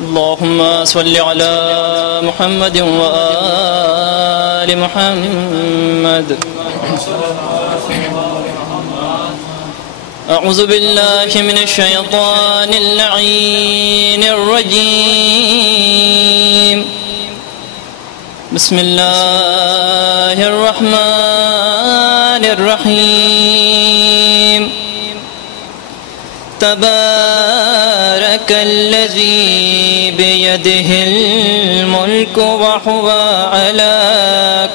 اللهم صل على محمد وآل محمد. أعوذ بالله من الشيطان اللعين الرجيم. بسم الله الرحمن الرحيم. تبارك الذي بيده الملك وهو على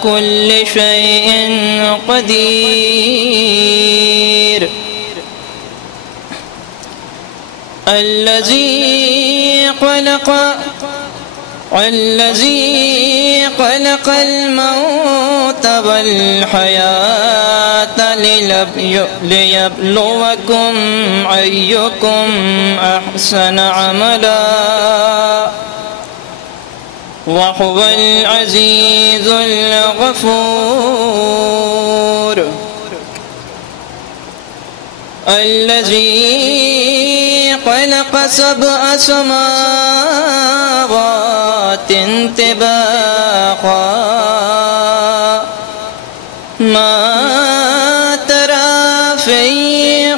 كل شيء قدير. الذي خلق الموت والحياة ليبلوكم أيكم أحسن عملا وهو العزيز الغفور. الذي خلق 7 سماوات طباقا ما ترى في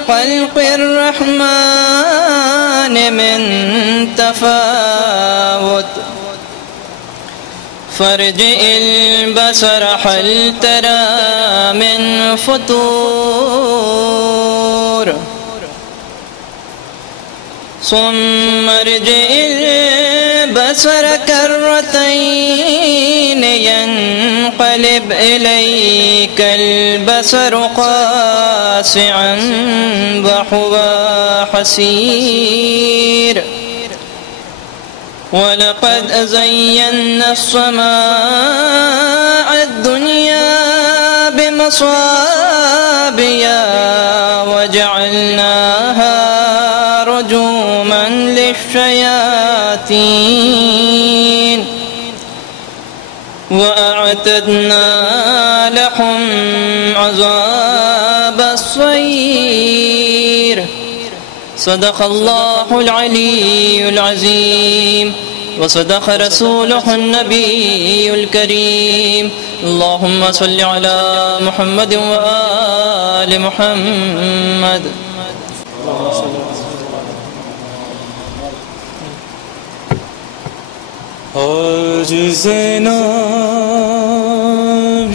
خلق الرحمن من تفاوت فارجع البصر هل ترى من فطور ثم ارجع البصر كرتين ينقلب إليك البصر خاسعا وهو حسير. ولقد زينا السماء الدنيا بمصابيح وجعلناها رجوما للشياطين وأعتدنا لهم عذاب السعير. صدق الله العلي العظيم وصدق رسوله النبي الكريم. اللهم صل على محمد وآل محمد. آج زینب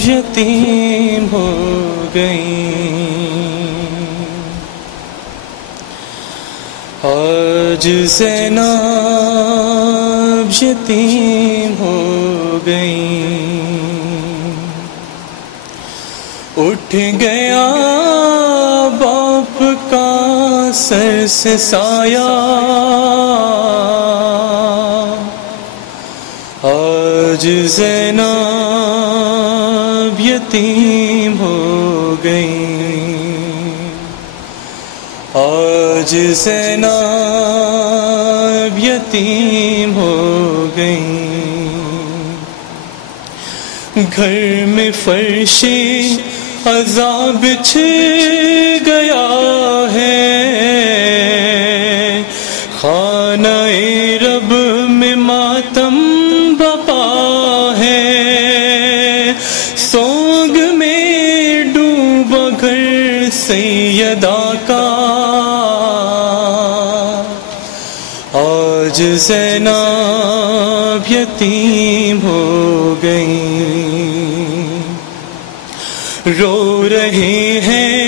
یتیم ہو گئیں. آج زینب یتیم ہو گئیں. اٹھ گیا باپ کا سر سے سایہ. آج زینب یتیم ہو گئیں. آج زینب یتیم ہو گئیں. گھر میں فرش عذاب بچھ گیا ہے. خانہ رب میں ماتم سیدہ کا. آج زینب یتیم ہو گئیں. رو رہے ہیں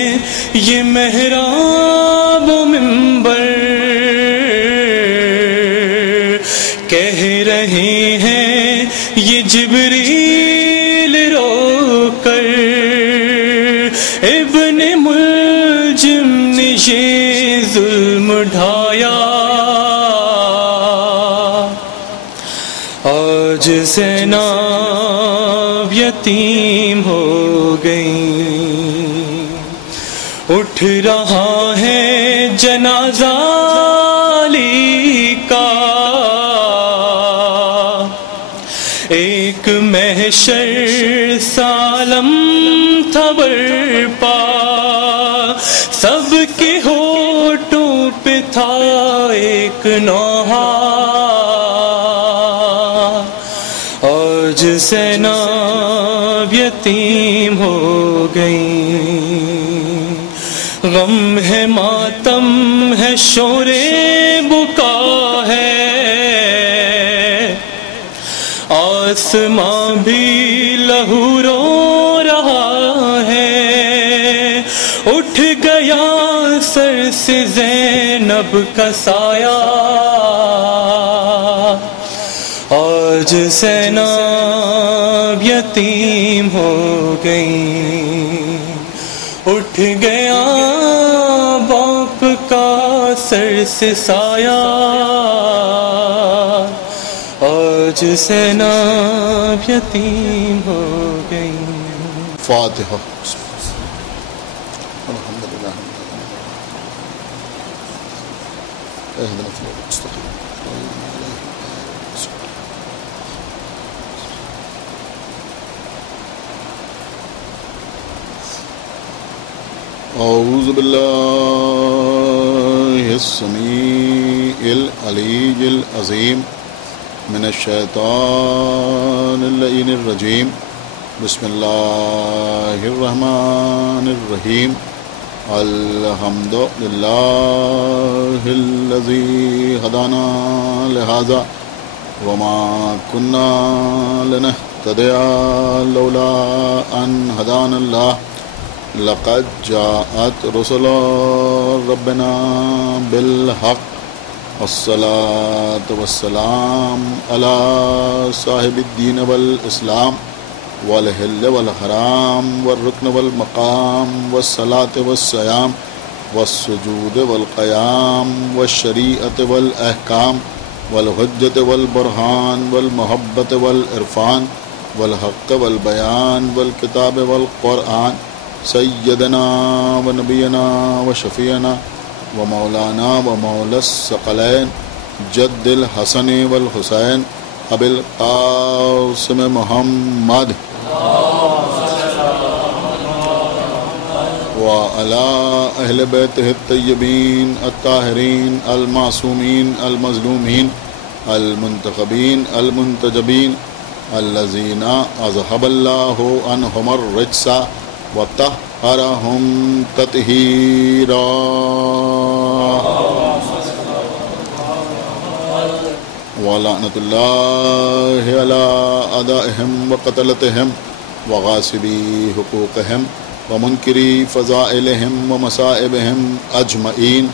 یہ محراب و منبر. کہہ رہے ہیں یہ جبریل رو کر ابن ملجم نے یہ ظلم ڈھایا. آج زینب یتیم ہو گئیں. اٹھ رہا ہے جنازہ علی کا. ایک محشر سالم تھا برپا. سب کے ہونٹوں پہ تھا ایک نوحہ. آج زینب یتیم ہو گئی، غم ہے ماتم ہے شور بکا ہے، آسماں بھی لہو رو رہا ہے، اٹھ گیا سر سے زینب کا سایہ، آج زینب یتیم ہو گئی، اٹھ گیا باپ کا سر سے سایہ، آج زینب یتیم ہو گئی۔ فاتحہ۔ اعوذ باللہ السمیع العلی العظیم من الشیطان اللعین الرجیم، بسم اللہ الرحمن الرحیم، الحمد للہ الذی ہدانا لہذا وما کنا لنہتدی لولا ان ہدانا اللہ، لقد جاءت رسل ربنا بالحق، الصلاة والسلام على صاحب الدین والاسلام والحل والحرام والرکن والمقام والصلاة والصیام والسجود والقیام والشریعة والاحکام والحجة والبرہان والمحبت والعرفان والحق والبیان والکتاب والقرآن، سیدنا و نبینا و شفیعنا و مولانا و مولا الثقلین جد الحسن والحسین ابی القاسم محمد وعلی اہل بیتہ الطیبین الطاہرین المعصومین المظلومین المنتخبین المنتجبین الذین اذهب اللہ عنہم الرجس وطہرہم تطہیرا۔ ولعنۃ اللہ علی اعدائہم وقتلتہم وغاصبی حقوقہم ومنکری فضائلہم ومصائبہم اجمعین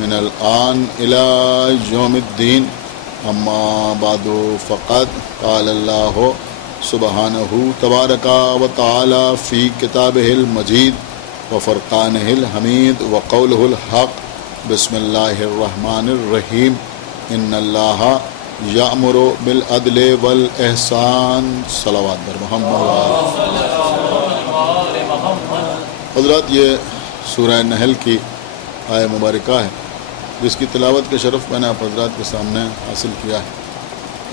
من الآن الی یوم الدین، اما بعد فقد قال اللہ سبحانہ تبارک و تعالی فی کتابہ المجید وفرقانہ الحمید وقولہ الحق، بسم اللہ الرحمن الرحیم، ان اللہ یأمر بالعدل والاحسان، صلوات بر محمد۔ حضرات، یہ سورہ نحل کی آیہ مبارکہ ہے جس کی تلاوت کا شرف میں نے آپ حضرات کے سامنے حاصل کیا ہے۔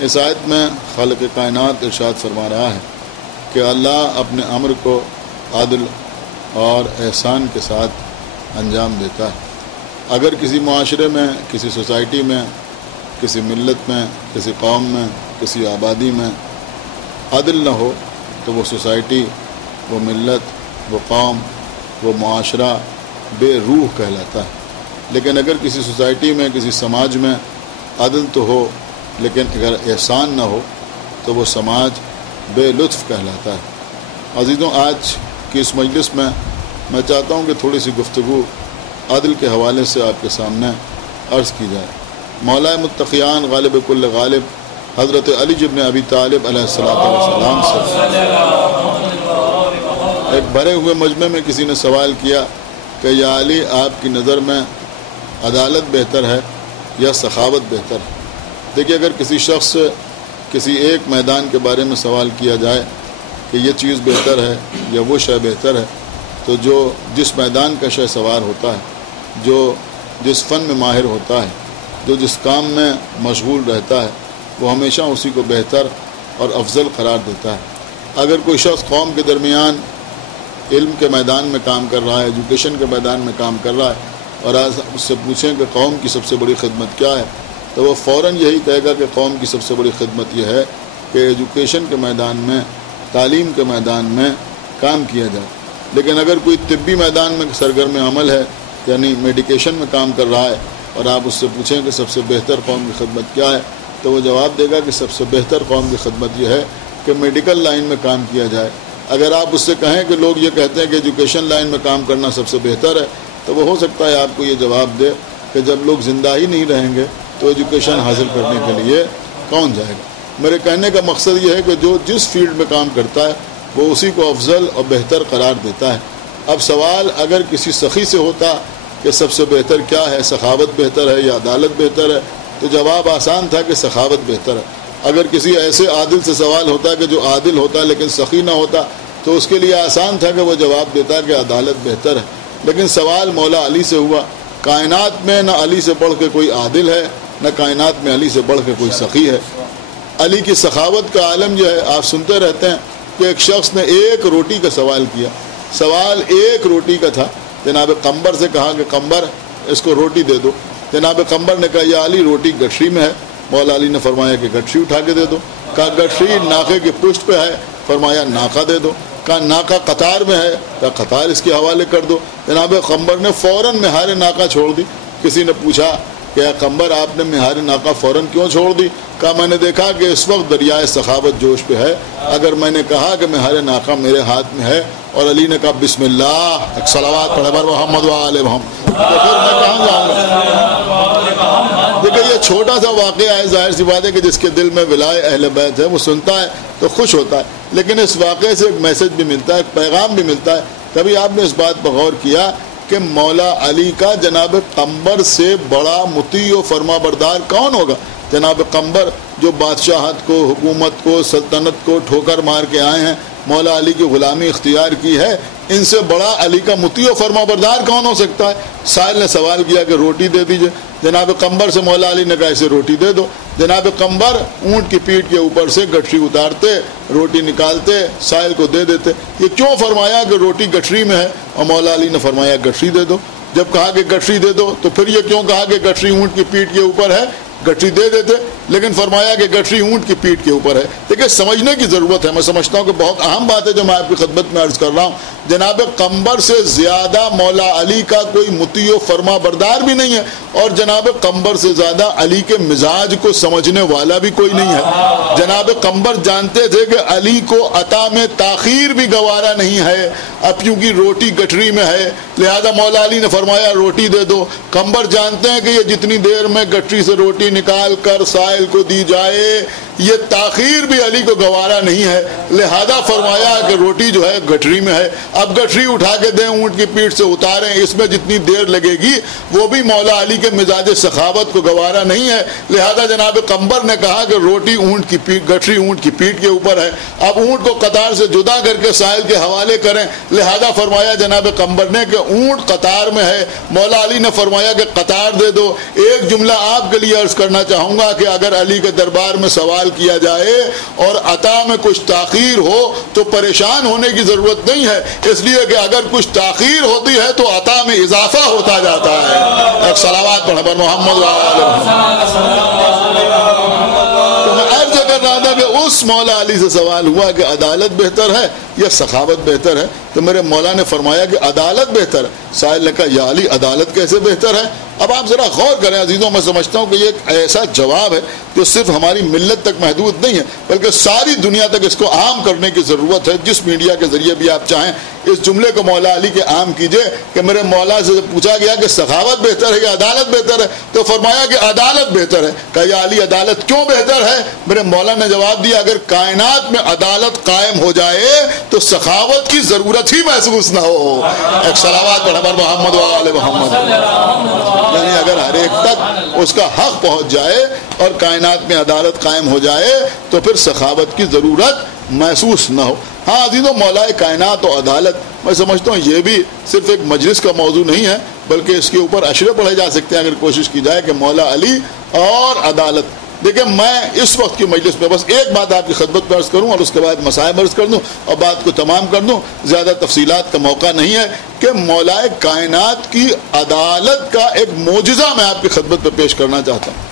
اس آیت میں خالق کائنات ارشاد فرما رہا ہے کہ اللہ اپنے امر کو عدل اور احسان کے ساتھ انجام دیتا ہے۔ اگر کسی معاشرے میں، کسی سوسائٹی میں، کسی ملت میں، کسی قوم میں، کسی آبادی میں عدل نہ ہو تو وہ سوسائٹی، وہ ملت، وہ قوم، وہ معاشرہ بے روح کہلاتا ہے۔ لیکن اگر کسی سوسائٹی میں، کسی سماج میں عدل تو ہو لیکن اگر احسان نہ ہو تو وہ سماج بے لطف کہلاتا ہے۔ عزیزوں، آج کی اس مجلس میں میں چاہتا ہوں کہ تھوڑی سی گفتگو عدل کے حوالے سے آپ کے سامنے عرض کی جائے۔ مولا متقیان غالب کل غالب حضرت علی بن ابی طالب علیہ السلام سے ایک بھرے ہوئے مجمع میں کسی نے سوال کیا کہ یا علی، آپ کی نظر میں عدالت بہتر ہے یا سخاوت بہتر ہے؟ دیکھیے، اگر کسی شخص سے کسی ایک میدان کے بارے میں سوال کیا جائے کہ یہ چیز بہتر ہے یا وہ شے بہتر ہے، تو جو جس میدان کا شے سوار ہوتا ہے، جو جس فن میں ماہر ہوتا ہے، جو جس کام میں مشغول رہتا ہے، وہ ہمیشہ اسی کو بہتر اور افضل قرار دیتا ہے۔ اگر کوئی شخص قوم کے درمیان علم کے میدان میں کام کر رہا ہے، ایجوکیشن کے میدان میں کام کر رہا ہے، اور آج اس سے پوچھیں کہ قوم کی سب سے بڑی خدمت کیا ہے، تو وہ فوراً یہی کہے گا کہ قوم کی سب سے بڑی خدمت یہ ہے کہ ایجوکیشن کے میدان میں، تعلیم کے میدان میں کام کیا جائے، لیکن اگر کوئی طبی میدان میں سرگرم عمل ہے، یعنی میڈیکیشن میں کام کر رہا ہے، اور آپ اس سے پوچھیں کہ سب سے بہتر قوم کی خدمت کیا ہے، تو وہ جواب دے گا کہ سب سے بہتر قوم کی خدمت یہ ہے کہ میڈیکل لائن میں کام کیا جائے۔ اگر آپ اس سے کہیں کہ لوگ یہ کہتے ہیں کہ ایجوکیشن لائن میں کام کرنا سب سے بہتر ہے، تو وہ ہو سکتا ہے آپ کو یہ جواب دے کہ جب لوگ زندہ ہی نہیں رہیں گے تو ایجوکیشن حاصل کرنے کے لیے کون جائے گا۔ میرے کہنے کا مقصد یہ ہے کہ جو جس فیلڈ میں کام کرتا ہے وہ اسی کو افضل اور بہتر قرار دیتا ہے۔ اب سوال اگر کسی سخی سے ہوتا کہ سب سے بہتر کیا ہے، سخاوت بہتر ہے یا عدالت بہتر ہے، تو جواب آسان تھا کہ سخاوت بہتر ہے۔ اگر کسی ایسے عادل سے سوال ہوتا کہ جو عادل ہوتا لیکن سخی نہ ہوتا، تو اس کے لیے آسان تھا کہ وہ جواب دیتا کہ عدالت بہتر ہے۔ لیکن سوال مولا علی سے ہوا۔ کائنات میں نہ علی سے بڑھ کے کوئی عادل ہے، نہ کائنات میں علی سے بڑھ کے کوئی سخی ہے۔ علی کی سخاوت کا عالم جو ہے، آپ سنتے رہتے ہیں کہ ایک شخص نے ایک روٹی کا سوال کیا۔ سوال ایک روٹی کا تھا۔ جناب قمبر سے کہا کہ قمبر اس کو روٹی دے دو۔ جناب قمبر نے کہا یا علی روٹی گٹھری میں ہے۔ مولا علی نے فرمایا کہ گٹھری اٹھا کے دے دو۔ کہا گٹھری ناکے کی پشت پہ ہے، فرمایا ناکا دے دو۔ کہا ناکا قطار میں ہے، کہا قطار اس کے حوالے کر دو۔ جناب قمبر نے فوراً مہار ناکا چھوڑ دی۔ کسی نے پوچھا کہ اے قمبر آپ نے مہار ناکا فوراً کیوں چھوڑ دی؟ کہا میں نے دیکھا کہ اس وقت دریائے سخاوت جوش پہ ہے، اگر میں نے کہا کہ مہار ناکا میرے ہاتھ میں ہے اور علی نے کہا بسم اللہ، ایک صلوات پڑھے بر محمد و آل محمد، تو پھر میں کہاں جاؤں گا؟ دیکھیں یہ چھوٹا سا واقعہ ہے، ظاہر سی بات ہے کہ جس کے دل میں ولائے اہل بیت ہے وہ سنتا ہے تو خوش ہوتا ہے، لیکن اس واقعے سے ایک میسج بھی ملتا ہے، ایک پیغام بھی ملتا ہے۔ کبھی آپ نے اس بات پر غور کیا کہ مولا علی کا جناب قمبر سے بڑا مطیع و فرما بردار کون ہوگا؟ جناب قمبر جو بادشاہت کو، حکومت کو، سلطنت کو ٹھوکر مار کے آئے ہیں، مولا علی کی غلامی اختیار کی ہے، ان سے بڑا علی کا مطیع و فرما بردار کون ہو سکتا ہے؟ سائل نے سوال کیا کہ روٹی دے دیجئے۔ جناب قمبر سے مولا علی نے کہا اسے روٹی دے دو۔ جناب قمبر اونٹ کی پیٹھ کے اوپر سے گٹھری اتارتے، روٹی نکالتے، سائل کو دے دیتے۔ یہ کیوں فرمایا کہ روٹی گٹھری میں ہے اور مولا علی نے فرمایا گٹھری دے دو؟ جب کہا کہ گٹھری دے دو تو پھر یہ کیوں کہا کہ گٹھری اونٹ کی پیٹھ کے اوپر ہے؟ گٹھری دے دیتے، لیکن فرمایا کہ گٹھری اونٹ کی پیٹھ کے اوپر ہے۔ دیکھیں سمجھنے کی ضرورت ہے، میں سمجھتا ہوں کہ بہت اہم بات ہے جو میں آپ کی خدمت میں عرض کر رہا ہوں۔ جناب قمبر سے زیادہ مولا علی کا کوئی مطیع و فرما بردار بھی نہیں ہے، اور جناب قمبر سے زیادہ علی کے مزاج کو سمجھنے والا بھی کوئی نہیں ہے۔ جناب قمبر جانتے تھے کہ علی کو عطا میں تاخیر بھی گوارا نہیں ہے، اب کیونکہ روٹی گٹھری میں ہے لہذا مولا علی نے فرمایا روٹی دے دو۔ قمبر جانتے ہیں کہ یہ جتنی دیر میں گٹھری سے روٹی نکال کر سائل کو دی جائے یہ تاخیر بھی علی کو گوارا نہیں ہے، لہذا فرمایا کہ روٹی جو ہے گٹھری میں ہے، اب گٹھری اٹھا کے دیں، اونٹ کی پیٹھ سے اتاریں، اس میں جتنی دیر لگے گی وہ بھی مولا علی کے مزاج سخاوت کو گوارا نہیں ہے، لہذا جناب قمبر نے کہا کہ روٹی اونٹ کی پیٹھ، گٹھری اونٹ کی پیٹھ کے اوپر ہے، اب اونٹ کو قطار سے جدا کر کے سائل کے حوالے کریں، لہذا فرمایا جناب قمبر نے کہ اونٹ قطار میں ہے، مولا علی نے فرمایا کہ قطار دے دو۔ ایک جملہ آپ کے لیے عرض کرنا چاہوں گا کہ اگر علی کے دربار میں سوال کیا جائے اور عطا میں کچھ تاخیر ہو تو پریشان ہونے کی ضرورت نہیں ہے، اس لیے کہ اگر کچھ تاخیر ہوتی ہے تو عطا میں اضافہ ہوتا جاتا ہے۔ ایک صلوات پڑھیں پر محمد و آل محمد۔ تو میں عرض کر رہا تھا کہ اس مولا علی سے سوال ہوا کہ عدالت بہتر ہے یا سخاوت بہتر ہے، تو میرے مولا نے فرمایا کہ عدالت بہتر ہے۔ سائل نے کہا یا علی عدالت کیسے بہتر ہے؟ اب آپ ذرا غور کریں عزیزوں، میں سمجھتا ہوں کہ یہ ایک ایسا جواب ہے جو صرف ہماری ملت تک محدود نہیں ہے بلکہ ساری دنیا تک اس کو عام کرنے کی ضرورت ہے۔ جس میڈیا کے ذریعے بھی آپ چاہیں اس جملے کو مولا علی کے عام کیجئے کہ میرے مولا سے پوچھا گیا کہ سخاوت بہتر ہے یا عدالت بہتر ہے، تو فرمایا کہ عدالت بہتر ہے۔ کہا یا علی عدالت کیوں بہتر ہے؟ میرے مولا نے جواب دیا اگر کائنات میں عدالت قائم ہو جائے تو سخاوت کی ضرورت ہی محسوس نہ ہو۔ ایک صلوات پڑھیں پر محمد و آل محمد۔ یعنی اگر ہر ایک تک اس کا حق پہنچ جائے اور کائنات میں عدالت قائم ہو جائے تو پھر سخاوت کی ضرورت محسوس نہ ہو۔ ہاں عزیزوں، مولا کائنات و عدالت میں سمجھتا ہوں یہ بھی صرف ایک مجلس کا موضوع نہیں ہے بلکہ اس کے اوپر اشرے پڑھے جا سکتے ہیں اگر کوشش کی جائے کہ مولا علی اور عدالت۔ دیکھیں میں اس وقت کی مجلس میں بس ایک بات آپ کی خدمت میں عرض کروں اور اس کے بعد مسائل عرض کر دوں اور بات کو تمام کر دوں، زیادہ تفصیلات کا موقع نہیں ہے، کہ مولا کائنات کی عدالت کا ایک معجزہ میں آپ کی خدمت میں پیش کرنا چاہتا ہوں۔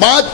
5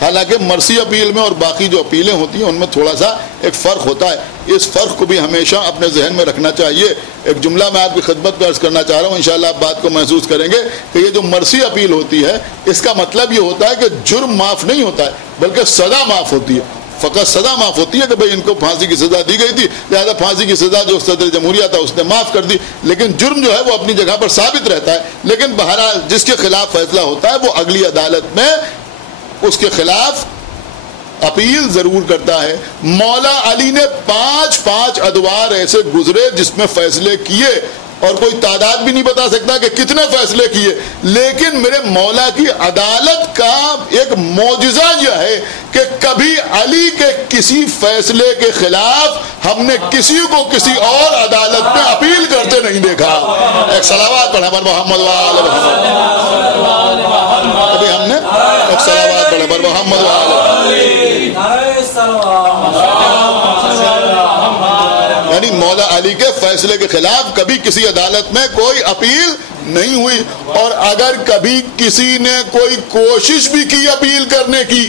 حالانکہ مرسی اپیل میں اور باقی جو اپیلیں ہوتی ہیں ان میں تھوڑا سا ایک فرق ہوتا ہے، اس فرق کو بھی ہمیشہ اپنے ذہن میں رکھنا چاہیے۔ ایک جملہ میں آپ کی خدمت میں عرض کرنا چاہ رہا ہوں، انشاءاللہ آپ بات کو محسوس کریں گے کہ یہ جو مرسی اپیل ہوتی ہے اس کا مطلب یہ ہوتا ہے کہ جرم معاف نہیں ہوتا ہے بلکہ سزا معاف ہوتی ہے، فقط سزا معاف ہوتی ہے کہ بھئی ان کو پھانسی کی سزا دی گئی تھی، لہذا پھانسی کی سزا جو صدر جمہوریہ تھا اس نے معاف کر دی، لیکن جرم جو ہے وہ اپنی جگہ پر ثابت رہتا ہے۔ لیکن بہرحال جس کے خلاف فیصلہ ہوتا ہے وہ اگلی عدالت میں اس کے خلاف اپیل ضرور کرتا ہے۔ مولا علی نے 5 ادوار ایسے گزرے جس میں فیصلے کیے، اور کوئی تعداد بھی نہیں بتا سکتا کہ کتنے فیصلے کیے، لیکن میرے مولا کی عدالت کا ایک معجزہ یہ ہے کہ کبھی علی کے کسی فیصلے کے خلاف ہم نے کسی کو کسی اور عدالت میں اپیل کرتے نہیں دیکھا۔ ایک صلوات پڑھیں بر محمد وآل محمد، کبھی ہم نے ایک صلوات پڑھیں بر محمد وآل یعنی مولا علی کے فیصلے کے خلاف کبھی کسی عدالت میں کوئی اپیل نہیں ہوئی، اور اگر کبھی کسی نے کوئی کوشش بھی کی اپیل کرنے کی،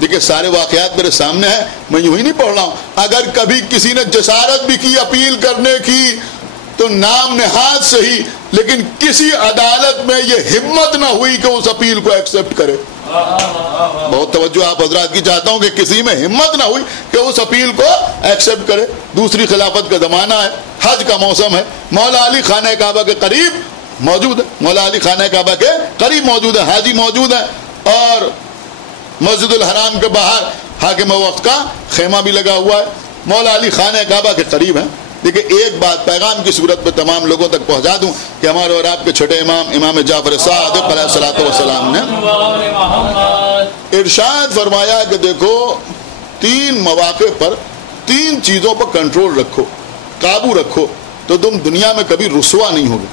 دیکھیں سارے واقعات میرے سامنے ہیں، میں یوں ہی نہیں پڑھ رہا ہوں، اگر کبھی کسی نے جسارت بھی کی اپیل کرنے کی تو نام نہاد صحیح، لیکن کسی عدالت میں یہ ہمت نہ ہوئی کہ اس اپیل کو ایکسپٹ کرے۔ بہت توجہ آپ حضرات کی چاہتا ہوں کہ کسی میں ہمت نہ ہوئی کہ اس اپیل کو ایکسپٹ کرے۔ دوسری خلافت کا زمانہ ہے، حج کا موسم ہے، مولا علی خانہ کعبہ کے قریب موجود ہے، مولا علی خانہ کعبہ کے قریب موجود ہے، حاجی موجود ہے، اور مسجد الحرام کے باہر حاکم وقت کا خیمہ بھی لگا ہوا ہے، مولا علی خانہ کعبہ کے قریب ہے۔ دیکھیں ایک بات پیغام کی صورت میں تمام لوگوں تک پہنچا دوں کہ ہمارے اور آپ کے چھٹے امام امام جعفر صادق علیہ الصلوۃ والسلام نے ارشاد فرمایا کہ دیکھو 3 مواقع پر 3 چیزوں پر کنٹرول رکھو، قابو رکھو، تو تم دنیا میں کبھی رسوا نہیں ہوگے،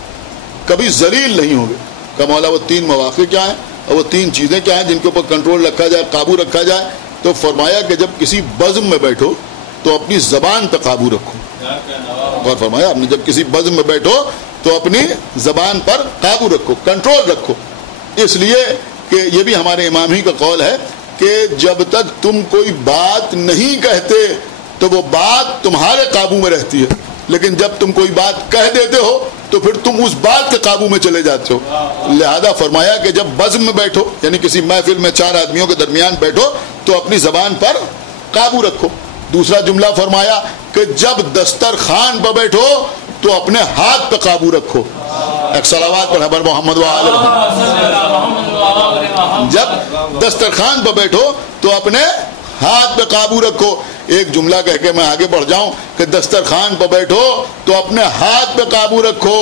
کبھی ذلیل نہیں ہوگے۔ کہ مولا وہ 3 مواقع کیا ہیں اور وہ 3 چیزیں کیا ہیں جن کے اوپر کنٹرول رکھا جائے، قابو رکھا جائے؟ تو فرمایا کہ جب کسی بزم میں بیٹھو تو اپنی زبان پہ قابو رکھو، اور فرمایا آپ نے جب کسی بزم میں بیٹھو تو اپنی زبان پر قابو رکھو، کنٹرول رکھو۔ اس لیے کہ یہ بھی ہمارے امام ہی کا قول ہے کہ جب تک تم کوئی بات نہیں کہتے تو وہ بات تمہارے قابو میں رہتی ہے، لیکن جب تم کوئی بات کہہ دیتے ہو تو پھر تم اس بات کے قابو میں چلے جاتے ہو۔ لہذا فرمایا کہ جب بزم میں بیٹھو یعنی کسی محفل میں 4 آدمیوں کے درمیان بیٹھو تو اپنی زبان پر قابو رکھو۔ دوسرا جملہ فرمایا کہ جب دسترخوان پر بیٹھو تو اپنے ہاتھ پہ قابو رکھو۔ ایک صلوات پڑھیں بر محمد وآل محمد۔ جب دسترخوان پر بیٹھو تو اپنے ہاتھ پہ قابو رکھو۔ ایک جملہ کہہ کے میں آگے بڑھ جاؤں کہ دسترخوان پر بیٹھو تو اپنے ہاتھ پہ قابو رکھو،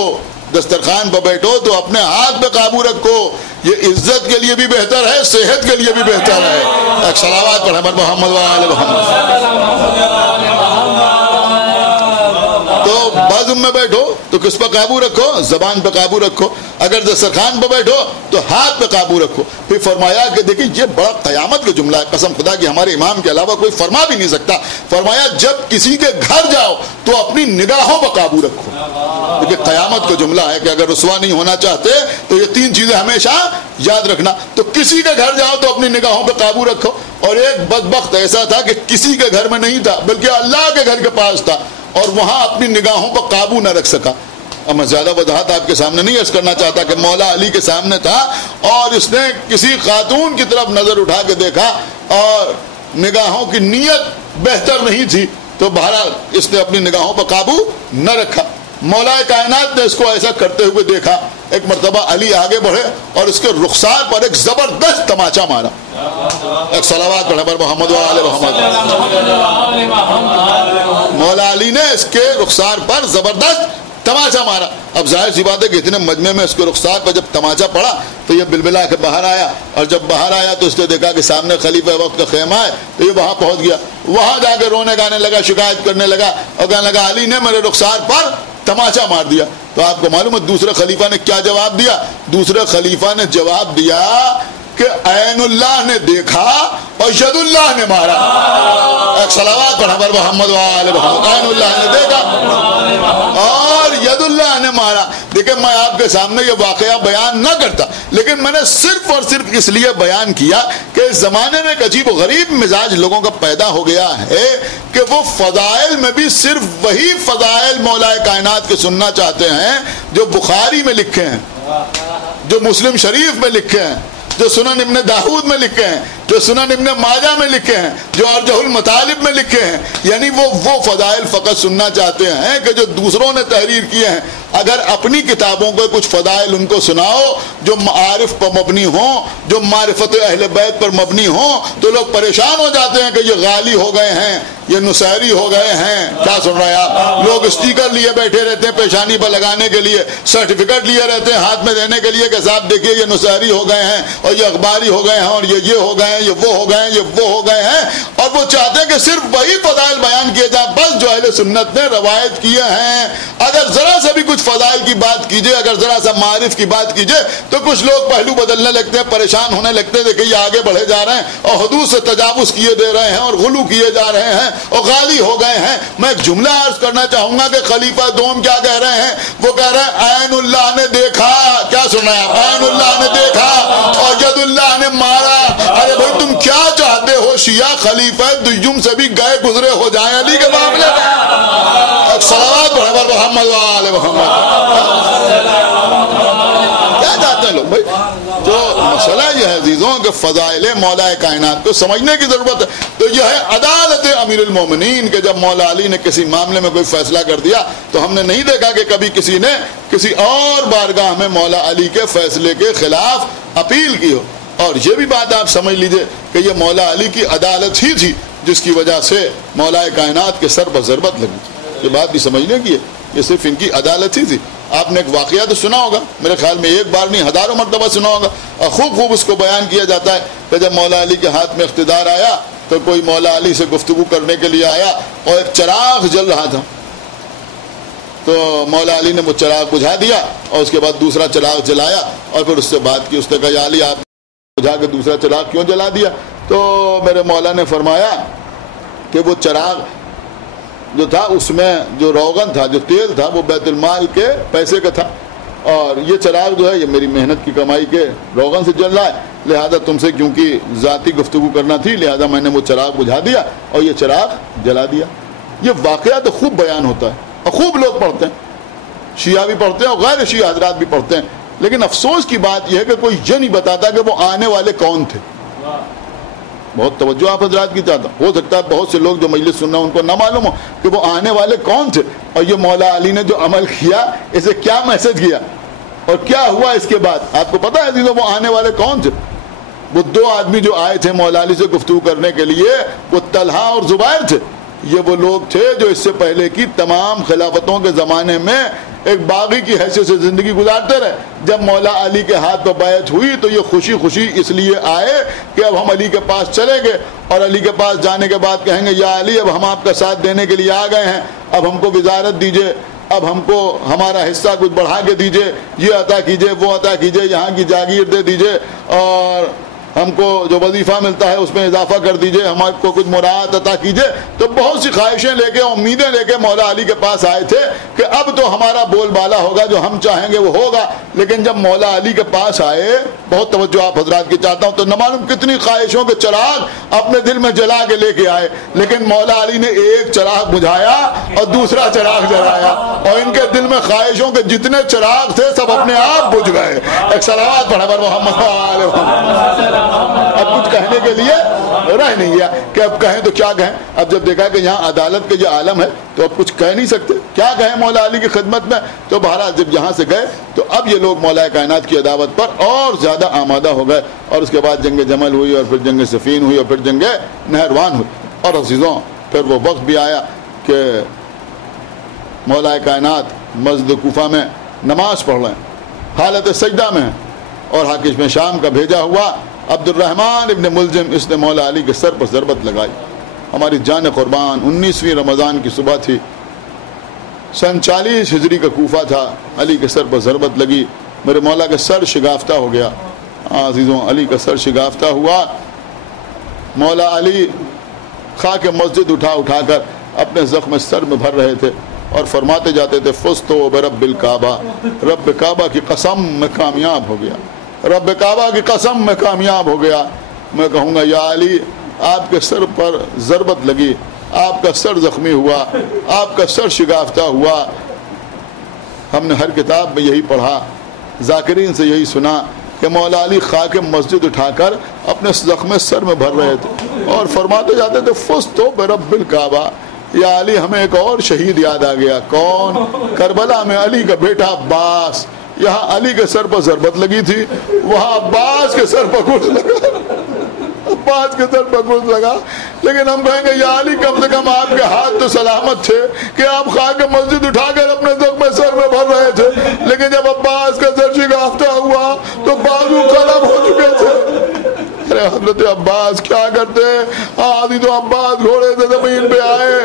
دسترخوان پر بیٹھو تو اپنے ہاتھ پہ قابو رکھو۔ یہ عزت کے لیے بھی بہتر ہے، صحت کے لیے بھی بہتر ہے۔ ایک صلوات پڑھیں بر محمد وآل محمد۔ تو بزم میں بیٹھو تو کس پہ قابو رکھو؟ زبان پہ قابو رکھو۔ اگر دسترخوان پہ بیٹھو تو ہاتھ پہ قابو رکھو۔ پھر فرمایا کہ دیکھیں یہ بڑا قیامت کا جملہ ہے، قسم خدا کی ہمارے امام کے علاوہ کوئی فرما بھی نہیں سکتا۔ فرمایا جب کسی کے گھر جاؤ تو اپنی نگاہوں پہ قابو رکھو۔ دیکھیں قیامت کا جملہ ہے کہ اگر رسوا نہیں ہونا چاہتے تو یہ 3 چیزیں ہمیشہ یاد رکھنا۔ تو کسی کے گھر جاؤ تو اپنی نگاہوں پہ قابو رکھو۔ اور ایک بدبخت ایسا تھا کہ کسی کے گھر میں نہیں تھا بلکہ اللہ کے گھر کے پاس تھا، اور وہاں اپنی نگاہوں پر قابو نہ رکھ سکا۔ اب میں زیادہ وضاحت آپ کے سامنے نہیں عرض کرنا چاہتا کہ مولا علی کے سامنے تھا اور اس نے کسی خاتون کی طرف نظر اٹھا کے دیکھا اور نگاہوں کی نیت بہتر نہیں تھی، تو بہرحال اس نے اپنی نگاہوں پر قابو نہ رکھا۔ مولا کائنات نے اس کو ایسا کرتے ہوئے دیکھا۔ ایک مرتبہ علی آگے بڑھے اور اس کے رخسار پر ایک زبردست تماچا مارا۔ ایک صلوات پڑھیں بر محمد وآل محمد۔ مولا علی نے اس کے رخسار پر زبردست تماچا مارا۔ اب ظاہر سی بات ہے کہ اتنے مجمع میں اس کے رخسار پر جب تماچا پڑا تو یہ بلبلا کے باہر آیا، اور جب باہر آیا تو اس نے دیکھا کہ سامنے خلیفہ وقت کا خیمہ ہے، تو یہ وہاں پہنچ گیا۔ وہاں جا کے رونے گانے لگا، شکایت کرنے لگا اور کہنے لگا علی نے میرے رخسار پر تماچا مار دیا۔ تو آپ کو معلوم ہے دوسرے خلیفہ نے کیا جواب دیا؟ دوسرے خلیفہ نے جواب دیا کہ عین اللہ نے دیکھا اور ید اللہ نے مارا۔ ایک صلوات پڑھا پر محمد وآل محمد. عین اللہ نے دیکھا اور ید اللہ نے مارا. دیکھیں میں آپ کے سامنے یہ واقعہ بیان نہ کرتا، لیکن میں نے صرف اور صرف اس لیے بیان کیا کہ اس زمانے میں ایک عجیب و غریب مزاج لوگوں کا پیدا ہو گیا ہے کہ وہ فضائل میں بھی صرف وہی فضائل مولا کائنات کے سننا چاہتے ہیں جو بخاری میں لکھے ہیں، جو مسلم شریف میں لکھے ہیں، جو سنن ابن داؤد میں لکھے ہیں، جو سنن ابن ماجہ میں لکھے ہیں، جو ارجح المطالب میں لکھے ہیں. یعنی وہ فضائل فقط سننا چاہتے ہیں کہ جو دوسروں نے تحریر کیے ہیں. اگر اپنی کتابوں کو کچھ فضائل ان کو سناؤ جو معارف پر مبنی ہوں، جو معرفت اہل بیت پر مبنی ہوں، تو لوگ پریشان ہو جاتے ہیں کہ یہ غالی ہو گئے ہیں، یہ نصیری ہو گئے ہیں. کیا سن رہے ہیں آپ؟ لوگ اسٹیکر لیے بیٹھے رہتے ہیں پیشانی پر لگانے کے لیے، سرٹیفکیٹ لیے رہتے ہیں ہاتھ میں دینے کے لیے کہ صاحب دیکھیے یہ نصیری ہو گئے ہیں اور یہ اخباری ہو گئے ہیں اور یہ ہو گئے ہیں، یہ وہ ہو گئے ہیں، یہ وہ ہو گئے ہیں. اور وہ چاہتے ہیں کہ صرف وہی فضائل بیان کیے جائیں بس جو اہل سنت نے روایت کیے ہیں. اگر ذرا سا بھی کچھ فضائل کی بات کیجئے، اگر ذرا سا معارف کی بات کیجئے تو کچھ لوگ پہلو بدلنے لگتے ہیں، پریشان ہونے لگتے ہیں کہ یہ آگے بڑھے جا رہے ہیں اور حدود سے تجاوز کیے دے رہے ہیں اور غلو کیے جا رہے ہیں اور غالی ہو گئے ہیں. میں ایک جملہ عرض کرنا چاہوں گا کہ خلیفہ دوم کیا کہہ رہے ہیں؟ وہ کہہ رہے ہیں عین اللہ نے دیکھا. کیا سن رہے ہیں؟ عین اللہ نے دیکھا اور ید اللہ نے مارا. ارے بھائی تم کیا چاہتے ہو؟ شیعہ خلیفہ دوم سے بھی گئے گزرے ہو جائیں علی کے معاملے میں. صلوات پڑھے محمد وآل محمد. کیا چاہتے ہیں لوگ بھائی؟ جو مسئلہ یہ ہے عزیزوں کہ فضائل مولا کائنات کو سمجھنے کی ضرورت ہے. تو یہ ہے عدالت امیر المومنین کہ جب مولا علی نے کسی معاملے میں کوئی فیصلہ کر دیا تو ہم نے نہیں دیکھا کہ کبھی کسی نے کسی اور بارگاہ میں مولا علی کے فیصلے کے خلاف اپیل کی ہو. اور یہ بھی بات آپ سمجھ لیجئے کہ یہ مولا علی کی عدالت ہی تھی جس کی وجہ سے مولا کائنات کے سر پر ضربت لگی. یہ بات بھی سمجھنے کی ہے، یہ صرف ان کی عدالت ہی تھی. آپ نے ایک واقعہ تو سنا ہوگا، میرے خیال میں ایک بار نہیں ہزاروں مرتبہ سنا ہوگا اور خوب اس کو بیان کیا جاتا ہے کہ جب مولا علی کے ہاتھ میں اقتدار آیا تو کوئی مولا علی سے گفتگو کرنے کے لیے آیا اور ایک چراغ جل رہا تھا تو مولا علی نے وہ چراغ بجھا دیا اور اس کے بعد دوسرا چراغ جلایا اور پھر اس سے بات کی. اس نے کہا یا علی آپ بجھا کے دوسرا چراغ کیوں جلا دیا؟ تو میرے مولا نے فرمایا کہ وہ چراغ جو تھا اس میں جو روغن تھا، جو تیل تھا، وہ بیت المال کے پیسے کا تھا اور یہ چراغ جو ہے یہ میری محنت کی کمائی کے روغن سے جل رہا ہے. لہذا تم سے کیونکہ ذاتی گفتگو کرنا تھی لہذا میں نے وہ چراغ بجھا دیا اور یہ چراغ جلا دیا. یہ واقعہ تو خوب بیان ہوتا ہے اور خوب لوگ پڑھتے ہیں، شیعہ بھی پڑھتے ہیں اور غیر شیعہ حضرات بھی پڑھتے ہیں. لیکن افسوس کی بات یہ ہے کہ کوئی یہ نہیں بتاتا کہ وہ آنے والے کون تھے. بہت توجہ آپ حضرات کی چاہتا. ہو سکتا ہے بہت سے لوگ جو مجلس سننا ان کو نہ معلوم ہو کہ وہ آنے والے کون تھے اور یہ مولا علی نے جو عمل کیا اسے کیا میسج کیا اور کیا ہوا اس کے بعد. آپ کو پتہ ہے عزیزوں وہ آنے والے کون تھے؟ وہ دو آدمی جو آئے تھے مولا علی سے گفتگو کرنے کے لیے وہ طلحہ اور زبیر تھے. یہ وہ لوگ تھے جو اس سے پہلے کی تمام خلافتوں کے زمانے میں ایک باغی کی حیثیت سے زندگی گزارتے رہے. جب مولا علی کے ہاتھ پر بیعت ہوئی تو یہ خوشی خوشی اس لیے آئے کہ اب ہم علی کے پاس چلیں گے اور علی کے پاس جانے کے بعد کہیں گے یا علی اب ہم آپ کا ساتھ دینے کے لیے آ گئے ہیں، اب ہم کو وزارت دیجئے، اب ہم کو ہمارا حصہ کچھ بڑھا کے دیجئے، یہ عطا کیجئے، وہ عطا کیجئے، یہاں کی جاگیر دے دیجئے اور ہم کو جو وظیفہ ملتا ہے اس میں اضافہ کر دیجئے، ہمارے کو کچھ مراعات عطا کیجئے. تو بہت سی خواہشیں لے کے امیدیں لے کے مولا علی کے پاس آئے تھے کہ اب تو ہمارا بول بالا ہوگا، جو ہم چاہیں گے وہ ہوگا. لیکن جب مولا علی کے پاس آئے، بہت توجہ آپ حضرات کی چاہتا ہوں، تو نہ معلوم کتنی خواہشوں کے چراغ اپنے دل میں جلا کے لے کے آئے. لیکن مولا علی نے ایک چراغ بجھایا اور دوسرا چراغ جلایا اور ان کے دل میں خواہشوں کے جتنے چراغ تھے سب اپنے آپ بجھ گئے. ایک صلوات پڑھے پر محمد وآل محمد. اب کچھ کہنے کے لیے رہ نہیں گیا کہ اب کہیں تو کیا کہیں. اب جب دیکھا کہ یہاں عدالت کے جو عالم ہے تو اب کچھ کہہ نہیں سکتے، کیا کہیں مولا علی کی خدمت میں. تو بہرحال جب یہاں سے گئے تو اب یہ لوگ مولا کائنات کی عداوت پر اور زیادہ آمادہ ہو گئے اور اس کے بعد جنگ جمل ہوئی اور پھر جنگ صفین ہوئی اور پھر جنگ نہروان ہوئی. اور عزیزوں پھر وہ وقت بھی آیا کہ مولا کائنات مسجد کوفہ میں نماز پڑھ رہے ہیں، حالت سجدہ میں ہیں اور حاکم شام کا بھیجا ہوا عبد الرحمن ابن ملجم اس نے مولا علی کے سر پر ضربت لگائی. ہماری جان قربان 19ویں رمضان کی صبح تھی، سن 40 ہجری کا کوفہ تھا. علی کے سر پر ضربت لگی، میرے مولا کا سر شگافتہ ہو گیا. عزیزوں علی کا سر شگافتہ ہوا. مولا علی خاک مسجد اٹھا اٹھا کر اپنے زخم سر میں بھر رہے تھے اور فرماتے جاتے تھے فزتو برب الکعبہ، رب کعبہ کی قسم میں کامیاب ہو گیا، رب کعبہ کی قسم میں کامیاب ہو گیا۔ میں کہوں گا یا علی آپ کے سر پر ضربت لگی، آپ کا سر زخمی ہوا، آپ کا سر شگافتہ ہوا۔ ہم نے ہر کتاب میں یہی پڑھا، ذاکرین سے یہی سنا کہ مولا علی خاک مسجد اٹھا کر اپنے زخم سر میں بھر رہے تھے اور فرماتے جاتے تھے فزتو برب الکعبہ۔ یا علی ہمیں ایک اور شہید یاد آ گیا، کون؟ کربلا میں علی کا بیٹا عباس۔ یہاں علی کے سر پر ضربت لگی تھی، وہاں عباس کے سر پر گرز لگا، عباس کے سر پر گرز لگا۔ لیکن ہم کہیں گے یا علی کم سے کم آپ کے ہاتھ تو سلامت تھے کہ آپ خاک مسجد اٹھا کر اپنے زخم سر میں بھر رہے تھے، لیکن جب عباس کا سر شگافتہ ہوا تو بازو قلم ہو چکے تھے۔ حضرت عباس کیا کرتے؟ آدھی تو عباس گھوڑے سے زمین پہ آئے،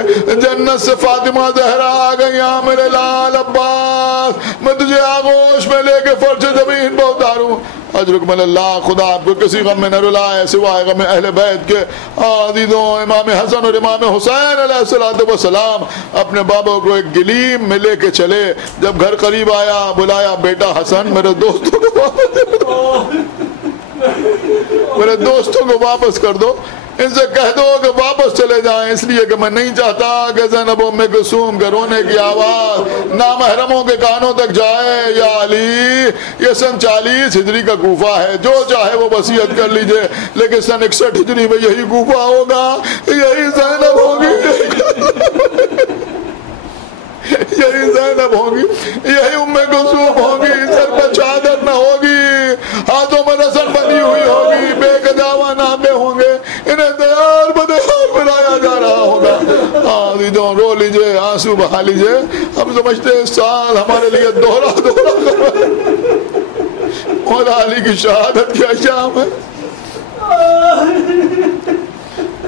جنت سے فاطمہ زہرا آ گئی، میرے لال عباس میں تجھے آغوش میں لے کے فرش زمین پہ اتاروں۔ اجرک من اللہ، خدا آپ کو کسی غم میں نہ رلائے سوائے غم اہل بیت کے۔ عزیزوں، امام حسن اور امام حسین علیہ السلام اپنے بابا کو ایک گلیم میں لے کے چلے۔ جب گھر قریب آیا بلایا، بیٹا حسن میرے دوستوں کو میرے دوستوں کو واپس کر دو، ان سے کہہ دو کہ واپس چلے جائیں، اس لیے کہ میں نہیں چاہتا کہ زینب ام کلثوم کے رونے کی آواز نامحرموں کے کانوں تک جائے۔ یا علی یہ سن 40 ہجری کا کوفہ ہے، جو چاہے وہ وصیت کر لیجئے، لیکن سن 61 ہجری میں یہی کوفہ ہوگا، یہی زینب ہوگی، یہی زینب ہوگی، یہی ام کلثوم ہوگی، سر پر چادر نہ ہوگی، ہاتھوں میں رسن بنی ہوئی ہوگی، بے گداوا نامے ہوں گے، انہیں دیار بدیار بلایا جا رہا ہوگا۔ عزیزوں رو لیجئے، آنسو بہا لیجئے۔ ہم سمجھتے ہیں سال ہمارے لیے دوہرا مولا علی کی شہادت کی ایام ہے،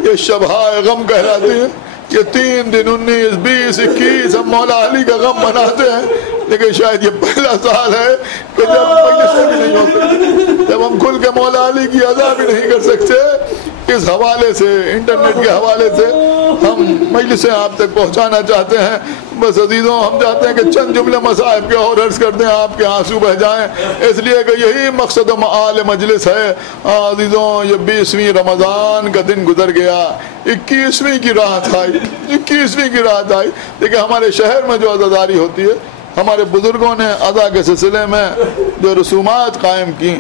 یہ شبہائے غم کہلاتی ہیں۔ یہ 3 دن 19 20 21 ہم مولا علی کا غم مناتے ہیں، لیکن شاید یہ پہلا سال ہے کہ جب مجلسیں بھی نہیں ہوتی، جب ہم کھل کے مولا علی کی ادا بھی نہیں کر سکتے۔ اس حوالے سے، انٹرنیٹ کے حوالے سے ہم مجلسیں آپ تک پہنچانا چاہتے ہیں۔ بس عزیزوں، ہم چاہتے ہیں کہ چند جملے مصائب کے اور عرض کر دیں، آپ کے آنسو بہ جائیں، اس لیے کہ یہی مقصد و معال مجلس ہے۔ عزیزوں، یہ 20ویں رمضان کا دن گزر گیا، 21ویں کی رات آئی، 21ویں کی رات آئی۔ دیکھیں ہمارے شہر میں جو عزاداری ہوتی ہے، ہمارے بزرگوں نے عزا کے سلسلے میں جو رسومات قائم کی،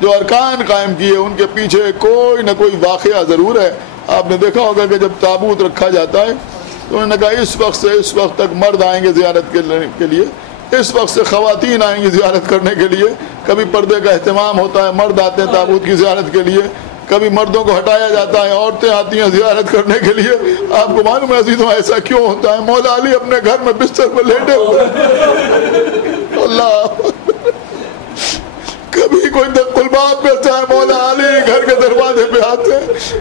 جو ارکان قائم کیے، ان کے پیچھے کوئی نہ کوئی واقعہ ضرور ہے۔ آپ نے دیکھا ہوگا کہ جب تابوت رکھا جاتا ہے تو انہوں نے کہا اس وقت سے اس وقت تک مرد آئیں گے زیارت کے لیے، اس وقت سے خواتین آئیں گی زیارت کرنے کے لیے۔ کبھی پردے کا اہتمام ہوتا ہے، مرد آتے ہیں تابوت کی زیارت کے لیے، کبھی مردوں کو ہٹایا جاتا ہے، عورتیں آتی ہیں زیارت کرنے کے لیے۔ آپ کو معلوم ہے عزیزوں ایسا کیوں ہوتا ہے؟ مولا علی اپنے گھر میں بستر پر لیٹے ہوئے، اللہ کبھی کوئی دخل الباب کرتا ہے، مولا علی گھر کے دروازے پہ آتے ہیں۔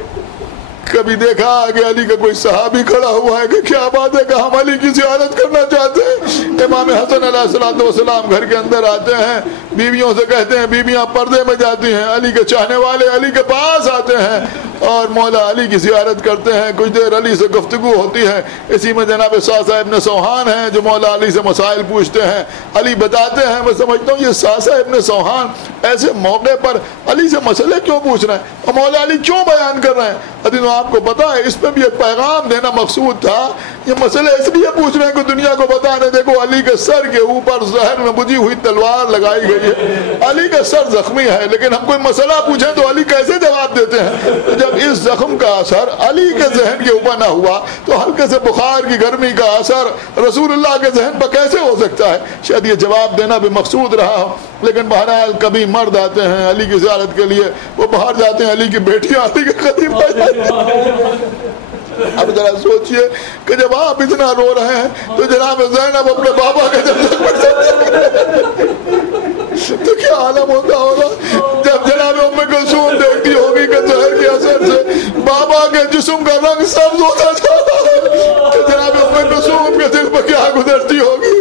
کبھی دیکھا کہ علی کا کوئی صحابی کھڑا ہوا ہے کہ کیا بات ہے کہ ہم علی کی زیارت کرنا چاہتے ہیں۔ امام حسن علیہ السلام گھر کے اندر آتے ہیں، بیویوں سے کہتے ہیں، بیویاں پردے میں جاتی ہیں، علی کے چاہنے والے علی کے پاس آتے ہیں اور مولا علی کی زیارت کرتے ہیں۔ کچھ دیر علی سے گفتگو ہوتی ہے، اسی میں جناب ساسا ابن سوہان ہیں جو مولا علی سے مسائل پوچھتے ہیں۔ علی بتاتے ہیں، میں سمجھتا ہوں یہ ساسا ابن سوہان ایسے موقع پر علی سے مسئلے کیوں پوچھ رہے ہیں اور مولا علی کیوں بیان کر رہے ہیں؟ عزیزوں آپ کو پتا ہے اس میں بھی ایک پیغام دینا مقصود تھا۔ یہ مسئلے اس لیے پوچھ رہے ہیں کہ دنیا کو بتانے، دیکھو علی کے سر کے اوپر زہر میں بجھی ہوئی تلوار لگائی گئی ہے، علی کا سر زخمی ہے، لیکن ہم کوئی مسئلہ پوچھیں تو علی کیسے جواب دیتے ہیں؟ جب اس زخم کا اثر علی کے ذہن کے اوپر نہ ہوا تو ہلکے سے بخار کی گرمی کا اثر رسول اللہ کے ذہن پر کیسے ہو سکتا ہے؟ شاید یہ جواب دینا بھی مقصود رہا ہو، لیکن بہرحال کبھی مرد آتے ہیں علی کی زیارت کے لیے، وہ باہر جاتے ہیں، علی کی بیٹیاں علی کے قریب آ جاتی ہیں۔ اب ذرا سوچئے کہ جب آپ اتنا رو رہے ہیں تو جناب زینب اپنے بابا کے تو کیا عالم ہوتا ہوگا؟ جب جناب ام کلثوم دیکھتی ہوگی کہ زہر کے اثر سے بابا کے جسم کا رنگ سبز ہوتا جاتا ہے، کہ جناب ام کلثوم کے دل پر کیا گزرتی ہوگی؟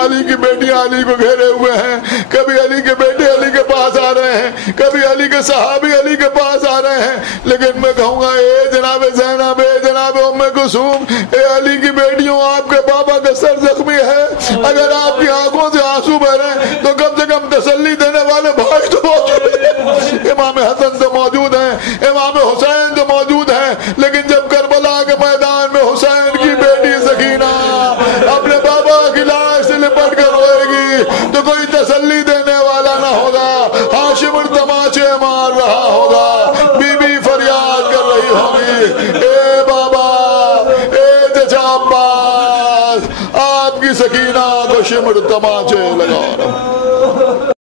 علی کی بیٹیاں علی کو گھیرے ہوئے ہیں، کبھی علی کے بیٹے علی کے پاس آ رہے ہیں، کبھی علی کے صحابی علی کے پاس آ رہے ہیں، لیکن میں کہوں گا اے جناب زینب، اے جناب ام کلثوم، اے علی کی بیٹیوں، آپ کے بابا کا سر زخمی ہے، اگر آپ کی آنکھوں سے آنسو بہ رہے ہیں تو کم سے کم تسلی دینے والے بھائی تو موجود ہیں۔ امام حسن تو موجود ہیں، امام حسین تو موجود ہیں، لیکن جب کربلا کے میدان میں حسین کی بیٹی سکینہ اپنے بابا کی لاش سے لپٹ کر روئے گی تو کوئی تسلی دینے والا نہ ہوگا، ہاشم تماچے مار رہا ہوگا، بی بی فریاد کر رہی ہوگی، اے بابا، اے چچا عباس، آپ کی سکینہ کو شمر تماچے لگا رہا۔